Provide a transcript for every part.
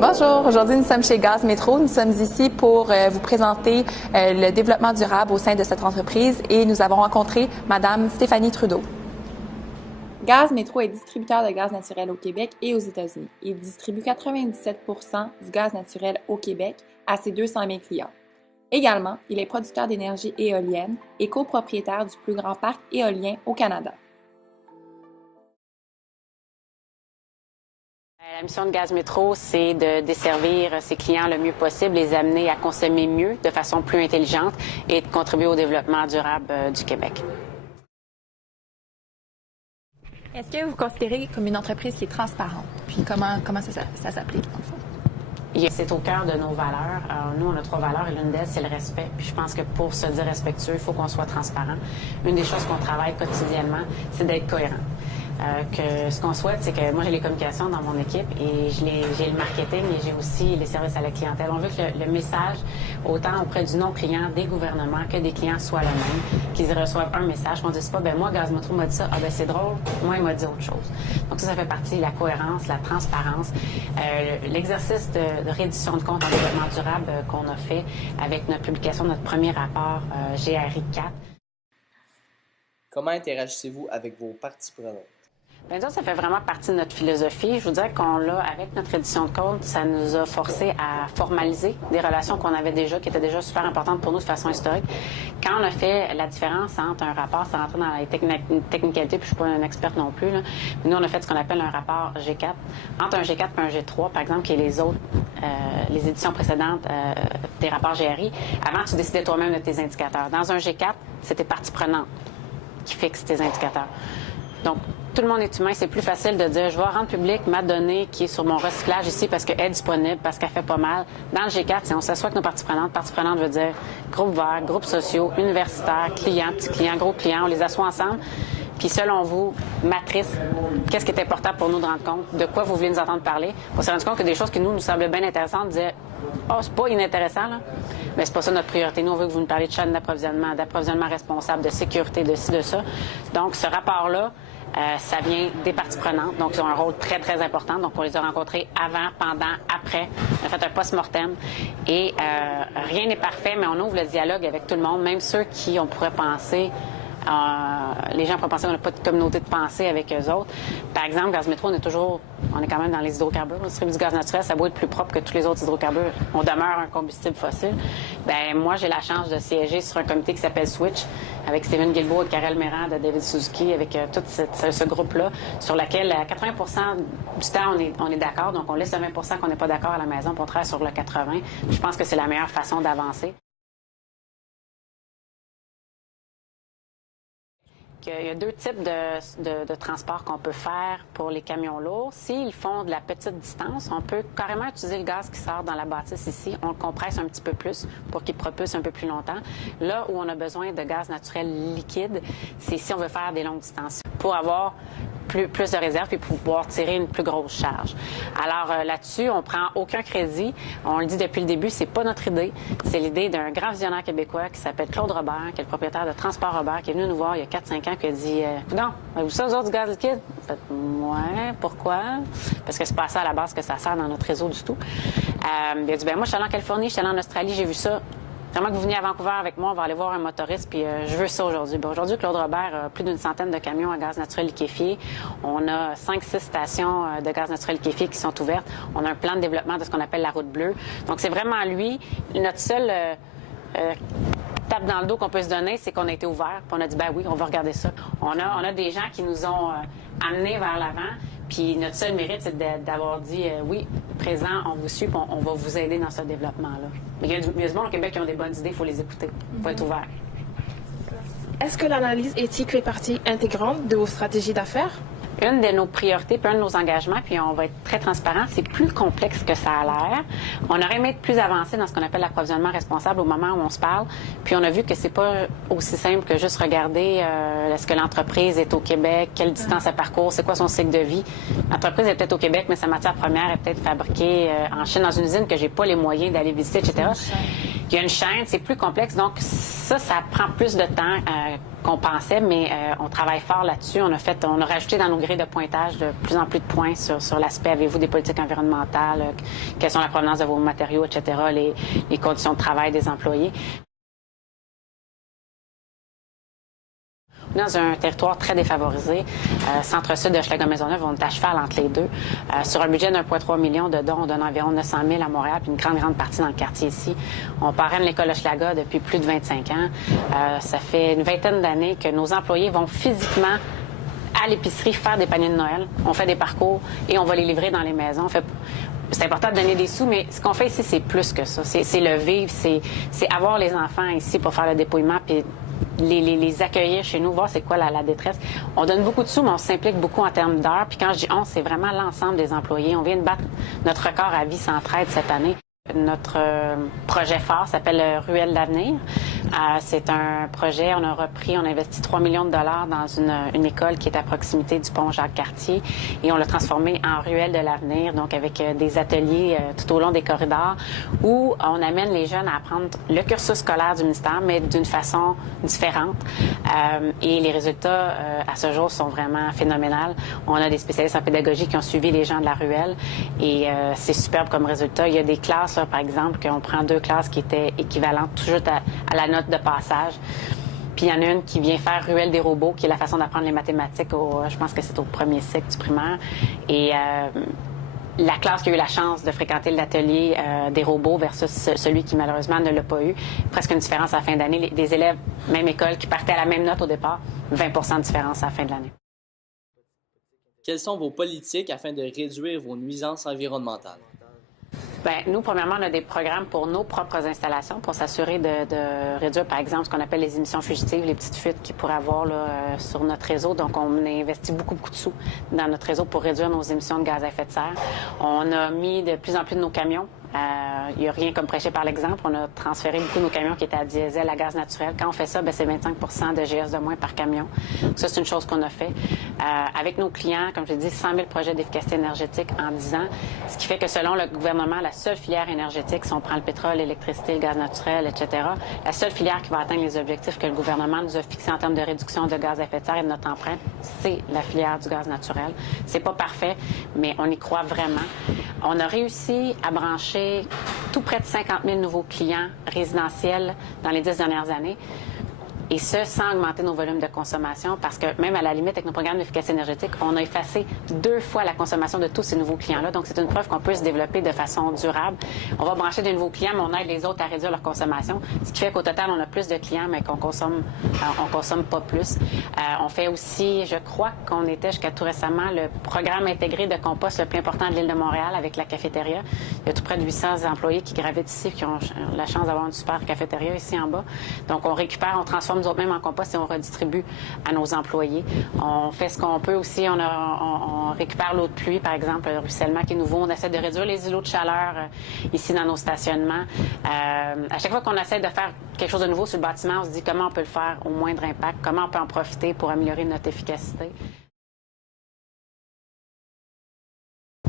Bonjour, aujourd'hui nous sommes chez Gaz Métro. Nous sommes ici pour vous présenter le développement durable au sein de cette entreprise et nous avons rencontré Madame Stéphanie Trudeau. Gaz Métro est distributeur de gaz naturel au Québec et aux États-Unis. Il distribue 97% du gaz naturel au Québec à ses 200 000 clients. Également, il est producteur d'énergie éolienne et copropriétaire du plus grand parc éolien au Canada. La mission de Gaz Métro, c'est de desservir ses clients le mieux possible, les amener à consommer mieux, de façon plus intelligente et de contribuer au développement durable du Québec. Est-ce que vous considérez comme une entreprise qui est transparente? Puis comment ça s'applique, en fait? C'est au cœur de nos valeurs. Nous, on a 3 valeurs et l'une d'elles, c'est le respect. Puis je pense que pour se dire respectueux, il faut qu'on soit transparent. Une des choses qu'on travaille quotidiennement, c'est d'être cohérent. Que ce qu'on souhaite, c'est que moi, j'ai les communications dans mon équipe et j'ai le marketing et j'ai aussi les services à la clientèle. On veut que le message, autant auprès du non-client, des gouvernements, que des clients, soit le même, qu'ils reçoivent un message, qu'on ne dise pas, ben moi, Gaz Métro m'a dit ça, ah ben c'est drôle, moi, il m'a dit autre chose. Donc ça fait partie de la cohérence, la transparence, l'exercice de reddition de comptes en développement durable qu'on a fait avec notre publication de notre premier rapport GRI 4. Comment interagissez-vous avec vos parties prenantes? Bien, ça fait vraiment partie de notre philosophie. Je vous dirais qu'on l'a, avec notre édition de compte, ça nous a forcé à formaliser des relations qu'on avait déjà, qui étaient déjà super importantes pour nous de façon historique. Quand on a fait la différence entre un rapport, sans rentrer dans les technicalités, puis je suis pas une experte non plus, là, mais nous, on a fait ce qu'on appelle un rapport G4. Entre un G4 et un G3, par exemple, qui est les autres, les éditions précédentes des rapports GRI, avant, tu décidais toi-même de tes indicateurs. Dans un G4, c'est tes parties prenantes qui fixent tes indicateurs. Donc, tout le monde est humain. C'est plus facile de dire, je vais rendre public ma donnée qui est sur mon recyclage ici parce qu'elle est disponible, parce qu'elle fait pas mal. Dans le G4, si on s'assoit avec nos parties prenantes, parties prenantes veut dire groupe vert, groupes sociaux, universitaires, clients, petits clients, gros clients, on les assoit ensemble. Puis selon vous, matrice, qu'est-ce qui est important pour nous de rendre compte? De quoi vous voulez nous entendre parler? On s'est rendu compte que des choses qui nous semblaient bien intéressantes, disaient, oh, c'est pas inintéressant, là. Mais c'est pas ça notre priorité. Nous, on veut que vous nous parliez de chaîne d'approvisionnement responsable, de sécurité, de ci, de ça. Donc, ce rapport-là, ça vient des parties prenantes, donc ils ont un rôle très, très important. Donc, on les a rencontrés avant, pendant, après. On a fait un post-mortem. Et rien n'est parfait, mais on ouvre le dialogue avec tout le monde, même ceux qui, on pourrait penser... les gens pourraient penser qu'on n'a pas de communauté de pensée avec eux autres. Par exemple, Gaz Métro, on est quand même dans les hydrocarbures. On distribue du gaz naturel, ça doit être plus propre que tous les autres hydrocarbures. On demeure un combustible fossile. Ben moi, j'ai la chance de siéger sur un comité qui s'appelle Switch, avec Steven Guilbeault et Karel Méran de David Suzuki, avec tout ce groupe-là, sur lequel 80% du temps, on est d'accord. Donc, on laisse le 20% qu'on n'est pas d'accord à la maison, puis on travaille sur le 80%. Je pense que c'est la meilleure façon d'avancer. Il y a 2 types de transport qu'on peut faire pour les camions lourds. S'ils font de la petite distance, on peut carrément utiliser le gaz qui sort dans la bâtisse ici. On le compresse un petit peu plus pour qu'il propulse un peu plus longtemps. Là où on a besoin de gaz naturel liquide, c'est si on veut faire des longues distances pour avoir plus de réserve et pouvoir tirer une plus grosse charge. Alors là-dessus, on prend aucun crédit. On le dit depuis le début, c'est pas notre idée. C'est l'idée d'un grand visionnaire québécois qui s'appelle Claude Robert, qui est le propriétaire de Transport Robert, qui est venu nous voir il y a 4-5 ans, qui a dit « Non, avez-vous ça, vous autres, du gaz liquide? » En fait, « Ouais, pourquoi? » Parce que c'est pas ça à la base que ça sert dans notre réseau du tout. Il a dit « Ben moi, je suis allé en Californie, je suis allé en Australie, j'ai vu ça. Vraiment que vous veniez à Vancouver avec moi, on va aller voir un motoriste, puis je veux ça aujourd'hui. Ben, aujourd'hui, Claude Robert a plus d'une centaine de camions à gaz naturel liquéfié. On a 5-6 stations de gaz naturel liquéfié qui sont ouvertes. On a un plan de développement de ce qu'on appelle la route bleue. Donc, c'est vraiment lui. Notre seule tape dans le dos qu'on peut se donner, c'est qu'on a été ouvert. Puis on a dit, ben oui, on va regarder ça. On a des gens qui nous ont amenés vers l'avant. Puis notre seul mérite, c'est d'avoir dit oui, présent, on vous suit, puis on va vous aider dans ce développement-là. Mais il y a du monde au Québec qui ont des bonnes idées, il faut les écouter. Il faut être ouvert. Est-ce que l'analyse éthique fait partie intégrante de vos stratégies d'affaires? Une de nos priorités, puis un de nos engagements, puis on va être très transparent, c'est plus complexe que ça a l'air. On aurait aimé être plus avancé dans ce qu'on appelle l'approvisionnement responsable au moment où on se parle, puis on a vu que c'est pas aussi simple que juste regarder est-ce que l'entreprise est au Québec, quelle distance elle parcourt, c'est quoi son cycle de vie. L'entreprise est peut-être au Québec, mais sa matière première est peut-être fabriquée en Chine dans une usine que j'ai pas les moyens d'aller visiter, etc. Il y a une chaîne, c'est plus complexe, donc ça prend plus de temps qu'on pensait, mais on travaille fort là-dessus. On a rajouté dans nos grilles de pointage de plus en plus de points sur l'aspect, avez-vous des politiques environnementales, quelles sont la provenance de vos matériaux, etc., les conditions de travail des employés. Dans un territoire très défavorisé, centre-sud de Hochelaga-Maisonneuve, on est à cheval entre les deux. Sur un budget d'1,3 million de dons, on donne environ 900 000 à Montréal, puis une grande partie dans le quartier ici. On parraine l'école Hochelaga depuis plus de 25 ans. Ça fait une vingtaine d'années que nos employés vont physiquement à l'épicerie faire des paniers de Noël. On fait des parcours et on va les livrer dans les maisons. C'est important de donner des sous, mais ce qu'on fait ici, c'est plus que ça. C'est le vivre, c'est avoir les enfants ici pour faire le dépouillement, puis les accueillir chez nous, voir c'est quoi la détresse. On donne beaucoup de sous, mais on s'implique beaucoup en termes d'heures. Puis quand je dis on, c'est vraiment l'ensemble des employés. On vient de battre notre record à vie Centraide cette année. Notre projet phare s'appelle Ruelle d'avenir. C'est un projet, on a investi 3 millions de dollars dans une école qui est à proximité du pont Jacques-Cartier et on l'a transformé en Ruelle de l'avenir, donc avec des ateliers tout au long des corridors où on amène les jeunes à apprendre le cursus scolaire du ministère, mais d'une façon différente. Et les résultats, à ce jour, sont vraiment phénoménales. On a des spécialistes en pédagogie qui ont suivi les gens de la Ruelle et c'est superbe comme résultat. Il y a des classes, là, par exemple, qu'on prend 2 classes qui étaient équivalentes tout juste à la note de passage. Puis il y en a une qui vient faire Ruelle des robots, qui est la façon d'apprendre les mathématiques, je pense que c'est au premier cycle du primaire. Et la classe qui a eu la chance de fréquenter l'atelier des robots versus celui qui malheureusement ne l'a pas eu, presque une différence à la fin d'année. Des élèves, même école, qui partaient à la même note au départ, 20 % de différence à la fin de l'année. Quelles sont vos politiques afin de réduire vos nuisances environnementales? Bien, nous, premièrement, on a des programmes pour nos propres installations pour s'assurer de réduire, par exemple, ce qu'on appelle les émissions fugitives, les petites fuites qu'il pourrait avoir là, sur notre réseau. Donc, on a investi beaucoup de sous dans notre réseau pour réduire nos émissions de gaz à effet de serre. On a mis de plus en plus de nos camions. Il n'y a rien comme prêcher par l'exemple. On a transféré beaucoup de nos camions qui étaient à diesel, à gaz naturel. Quand on fait ça, bien, c'est 25 % de GS de moins par camion. Donc, ça, c'est une chose qu'on a fait. Avec nos clients, comme je l'ai dit, 100 000 projets d'efficacité énergétique en 10 ans, ce qui fait que selon le gouvernement, la seule filière énergétique, si on prend le pétrole, l'électricité, le gaz naturel, etc., la seule filière qui va atteindre les objectifs que le gouvernement nous a fixés en termes de réduction de gaz à effet de serre et de notre empreinte, c'est la filière du gaz naturel. C'est pas parfait, mais on y croit vraiment. On a réussi à brancher tout près de 50 000 nouveaux clients résidentiels dans les 10 dernières années. Et ce, sans augmenter nos volumes de consommation, parce que même à la limite, avec nos programmes d'efficacité énergétique, on a effacé 2 fois la consommation de tous ces nouveaux clients-là. Donc, c'est une preuve qu'on peut se développer de façon durable. On va brancher des nouveaux clients, mais on aide les autres à réduire leur consommation, ce qui fait qu'au total, on a plus de clients, mais qu'on consomme pas plus. On fait aussi, je crois qu'on était jusqu'à tout récemment, le programme intégré de compost le plus important de l'île de Montréal avec la cafétéria. Il y a tout près de 800 employés qui gravitent ici, qui ont la chance d'avoir une super cafétéria ici en bas. Donc, on récupère, on transforme nous autres même en compost et on redistribue à nos employés. On fait ce qu'on peut aussi. On récupère l'eau de pluie, par exemple, le ruissellement qui est nouveau. On essaie de réduire les îlots de chaleur ici dans nos stationnements. À chaque fois qu'on essaie de faire quelque chose de nouveau sur le bâtiment, on se dit comment on peut le faire au moindre impact, comment on peut en profiter pour améliorer notre efficacité.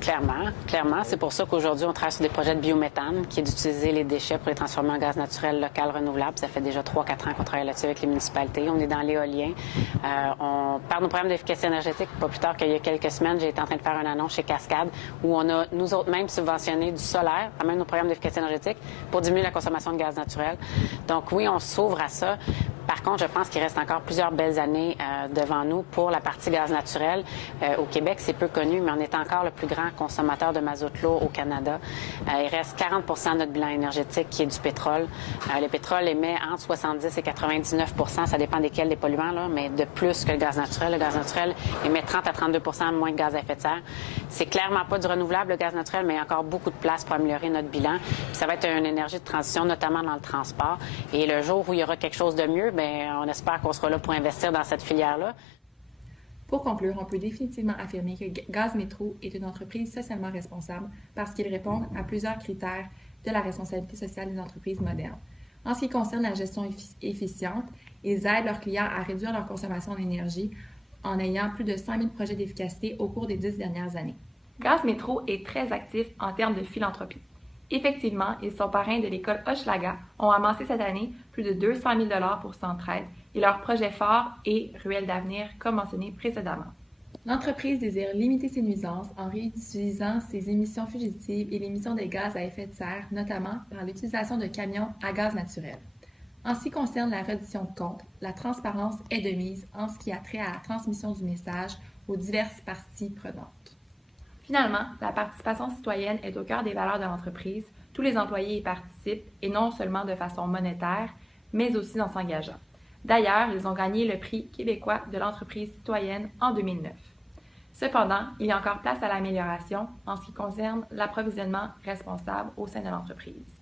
Clairement. C'est pour ça qu'aujourd'hui, on travaille sur des projets de biométhane, qui est d'utiliser les déchets pour les transformer en gaz naturel local renouvelable. Ça fait déjà 3-4 ans qu'on travaille là-dessus avec les municipalités. On est dans l'éolien. On parle de nos programmes d'efficacité énergétique. Pas plus tard qu'il y a quelques semaines, j'ai été en train de faire une annonce chez Cascade où on a, nous autres même, subventionné du solaire, à même nos programmes d'efficacité énergétique, pour diminuer la consommation de gaz naturel. Donc oui, on s'ouvre à ça. Par contre, je pense qu'il reste encore plusieurs belles années devant nous pour la partie gaz naturel. Au Québec, c'est peu connu, mais on est encore le plus grand consommateur de mazout lourd au Canada. Il reste 40 % de notre bilan énergétique qui est du pétrole. Le pétrole émet entre 70 et 99 %, ça dépend desquels des polluants, là, mais de plus que le gaz naturel. Le gaz naturel émet 30 à 32 % moins de gaz à effet de serre. C'est clairement pas du renouvelable, le gaz naturel, mais il y a encore beaucoup de place pour améliorer notre bilan. Puis ça va être une énergie de transition, notamment dans le transport. Et le jour où il y aura quelque chose de mieux, bien, on espère qu'on sera là pour investir dans cette filière-là. Pour conclure, on peut définitivement affirmer que Gaz Métro est une entreprise socialement responsable parce qu'il répond à plusieurs critères de la responsabilité sociale des entreprises modernes. En ce qui concerne la gestion efficiente, ils aident leurs clients à réduire leur consommation d'énergie en ayant plus de 100 000 projets d'efficacité au cours des 10 dernières années. Gaz Métro est très actif en termes de philanthropie. Effectivement, ils sont parrains de l'école Hochelaga, ont amassé cette année plus de 200 000 $ pour Centraide et leur projet phare est Ruelle d'avenir, comme mentionné précédemment. L'entreprise désire limiter ses nuisances en réutilisant ses émissions fugitives et l'émission de gaz à effet de serre, notamment par l'utilisation de camions à gaz naturel. En ce qui concerne la reddition de comptes, la transparence est de mise en ce qui a trait à la transmission du message aux diverses parties prenantes. Finalement, la participation citoyenne est au cœur des valeurs de l'entreprise. Tous les employés y participent, et non seulement de façon monétaire, mais aussi en s'engageant. D'ailleurs, ils ont gagné le prix québécois de l'entreprise citoyenne en 2009. Cependant, il y a encore place à l'amélioration en ce qui concerne l'approvisionnement responsable au sein de l'entreprise.